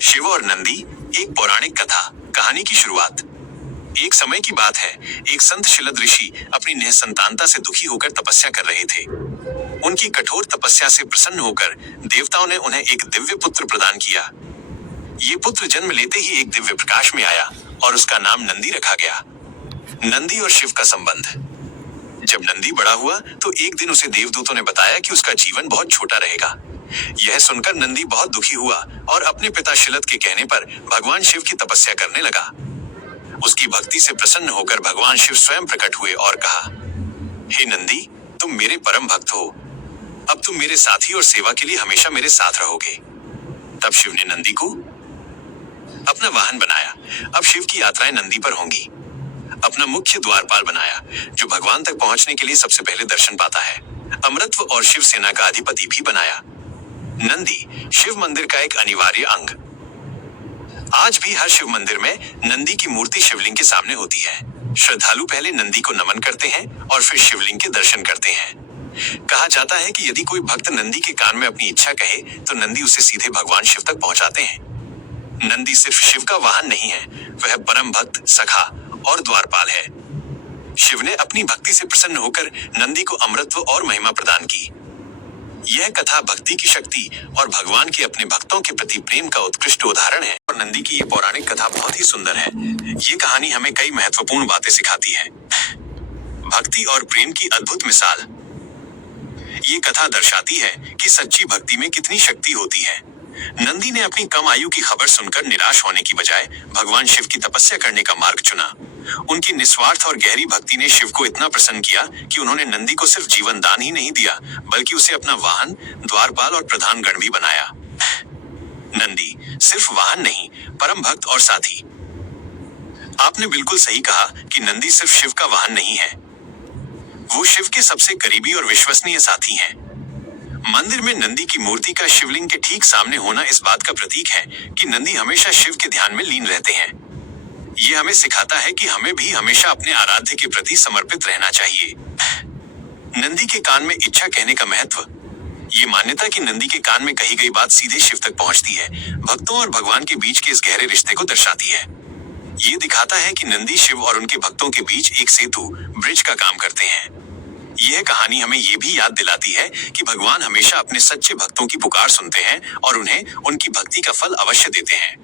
शिव और नंदी, एक पौराणिक कथा। कहानी की शुरुआत। एक समय की बात है, एक संत शिलद ऋषि अपनी निसंतानता से दुखी होकर तपस्या कर रहे थे। उनकी कठोर तपस्या से प्रसन्न होकर देवताओं ने उन्हें एक दिव्य पुत्र प्रदान किया। ये पुत्र जन्म लेते ही एक दिव्य प्रकाश में आया और उसका नाम नंदी रखा गया। नंदी और शिव का संबंध। जब नंदी बड़ा हुआ तो एक दिन उसे देवदूतों ने बताया कि उसका जीवन बहुत छोटा रहेगा। यह सुनकर नंदी बहुत दुखी हुआ और अपने पिता शिलद के कहने पर भगवान शिव की तपस्या करने लगा। उसकी भक्ति से प्रसन्न होकर भगवान शिव स्वयं प्रकट हुए और कहा, हे नंदी, तुम मेरे परम भक्त हो। अब तुम मेरे साथी और सेवा के लिए हमेशा मेरे साथ रहोगे। तब शिव ने नंदी को अपना वाहन बनाया। अब शिव की यात्राएं नंदी पर होंगी। अपना मुख्य द्वारपाल बनाया, जो भगवान तक पहुंचने के लिए सबसे पहले दर्शन पाता है। अमृतत्व और शिव सेना का अधिपति भी बनाया। नंदी शिव मंदिर का एक अनिवार्य अंग। आज भी हर शिव मंदिर में नंदी की मूर्ति शिवलिंग के सामने होती है। श्रद्धालु पहले नंदी को नमन करते हैं और फिर शिवलिंग के दर्शन करते हैं। कहा जाता है कि यदि कोई भक्त नंदी के कान में अपनी इच्छा कहे तो नंदी उसे सीधे भगवान शिव तक पहुंचाते हैं। नंदी सिर्फ शिव का वाहन नहीं है, वह परम भक्त, सखा और द्वारपाल है। शिव ने अपनी भक्ति से प्रसन्न होकर नंदी को अमृतत्व और महिमा प्रदान की। यह कथा भक्ति की शक्ति और भगवान के अपने भक्तों के प्रति प्रेम का उत्कृष्ट उदाहरण है। और नंदी की ये पौराणिक कथा बहुत ही सुंदर है। ये कहानी हमें कई महत्वपूर्ण बातें सिखाती है। भक्ति और प्रेम की अद्भुत मिसाल। ये कथा दर्शाती है कि सच्ची भक्ति में कितनी शक्ति होती है। नंदी ने अपनी कम आयु की खबर सुनकर निराश होने की बजाय भगवान शिव की तपस्या करने का मार्ग चुना। उनकी निस्वार्थ और गहरी भक्ति ने शिव को इतना प्रसन्न किया कि उन्होंने नंदी को सिर्फ जीवन दान ही नहीं दिया, बल्कि उसे अपना वाहन, द्वारपाल और प्रधान गण भी बनाया। नंदी सिर्फ वाहन नहीं, परम भक्त और साथी। आपने बिल्कुल सही कहा कि नंदी सिर्फ शिव का वाहन नहीं है, वो शिव के सबसे करीबी और विश्वसनीय साथी हैं। मंदिर में नंदी की मूर्ति का शिवलिंग के ठीक सामने होना इस बात का प्रतीक है कि नंदी हमेशा शिव के ध्यान में लीन रहते हैं। ये हमें सिखाता है कि हमें भी हमेशा अपने आराध्य के प्रति समर्पित रहना चाहिए। नंदी के कान में इच्छा कहने का महत्व। ये मान्यता कि नंदी के कान में कही गई बात सीधे शिव तक पहुंचती है, भक्तों और भगवान के बीच के इस गहरे रिश्ते को दर्शाती है। ये दिखाता है कि नंदी शिव और उनके भक्तों के बीच एक सेतु, ब्रिज का काम करते हैं। यह कहानी हमें ये भी याद दिलाती है कि भगवान हमेशा अपने सच्चे भक्तों की पुकार सुनते हैं और उन्हें उनकी भक्ति का फल अवश्य देते हैं।